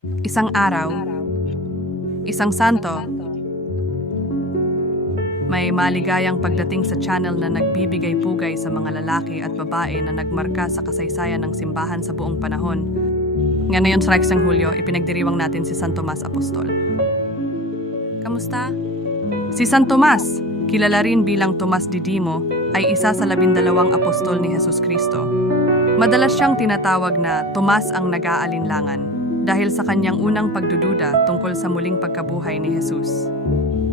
Isang araw, isang santo, may maligayang pagdating sa channel na nagbibigay pugay sa mga lalaki at babae na nagmarka sa kasaysayan ng simbahan sa buong panahon. Nga ngayon sa Rex ng Hulyo, ipinagdiriwang natin si San Tomas Apostol. Kamusta? Si San Tomas, kilala rin bilang Tomas Didimo, ay isa sa labindalawang apostol ni Jesus Kristo. Madalas siyang tinatawag na Tomas ang nag-aalinlangan dahil sa kanyang unang pagdududa tungkol sa muling pagkabuhay ni Jesus.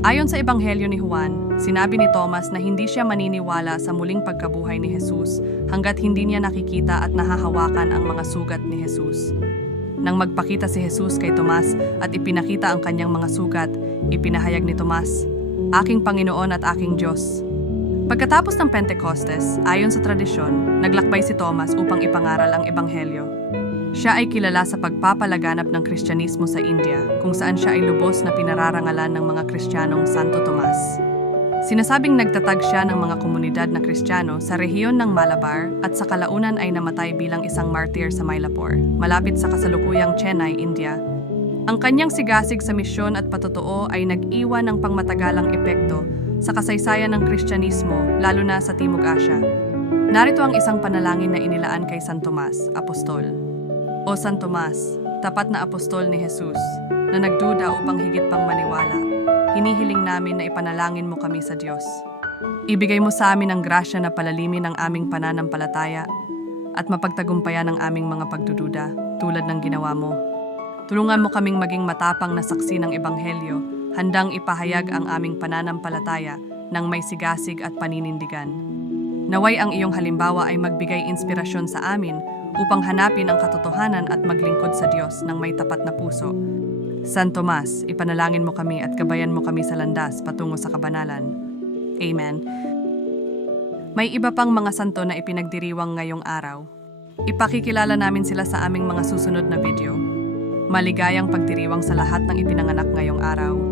Ayon sa Ebanghelyo ni Juan, sinabi ni Thomas na hindi siya maniniwala sa muling pagkabuhay ni Jesus hanggat hindi niya nakikita at nahahawakan ang mga sugat ni Jesus. Nang magpakita si Jesus kay Tomas at ipinakita ang kanyang mga sugat, ipinahayag ni Tomas, Aking Panginoon at aking Diyos. Pagkatapos ng Pentecostes, ayon sa tradisyon, naglakbay si Thomas upang ipangaral ang Ebanghelyo. Siya ay kilala sa pagpapalaganap ng Kristyanismo sa India, kung saan siya ay lubos na pinararangalan ng mga Kristiyanong Santo Tomas. Sinasabing nagtatag siya ng mga komunidad na Kristiyano sa rehiyon ng Malabar at sa kalaunan ay namatay bilang isang martyr sa Mylapore, malapit sa kasalukuyang Chennai, India. Ang kanyang sigasig sa misyon at patotoo ay nag-iwan ng pangmatagalang epekto sa kasaysayan ng Kristyanismo, lalo na sa Timog Asya. Narito ang isang panalangin na inilaan kay San Tomas, Apostol. O San Tomas, tapat na apostol ni Jesus, na nagduda upang higit pang maniwala, hinihiling namin na ipanalangin mo kami sa Diyos. Ibigay mo sa amin ang grasya na palalimin ang aming pananampalataya at mapagtagumpayan ang aming mga pagdududa tulad ng ginawa mo. Tulungan mo kaming maging matapang na saksi ng Ebanghelyo, handang ipahayag ang aming pananampalataya ng may sigasig at paninindigan. Naway ang iyong halimbawa ay magbigay inspirasyon sa amin upang hanapin ang katotohanan at maglingkod sa Diyos ng may tapat na puso. San Tomas, ipanalangin mo kami at gabayan mo kami sa landas patungo sa kabanalan. Amen. May iba pang mga santo na ipinagdiriwang ngayong araw. Ipakikilala namin sila sa aming mga susunod na video. Maligayang pagdiriwang sa lahat ng ipinanganak ngayong araw.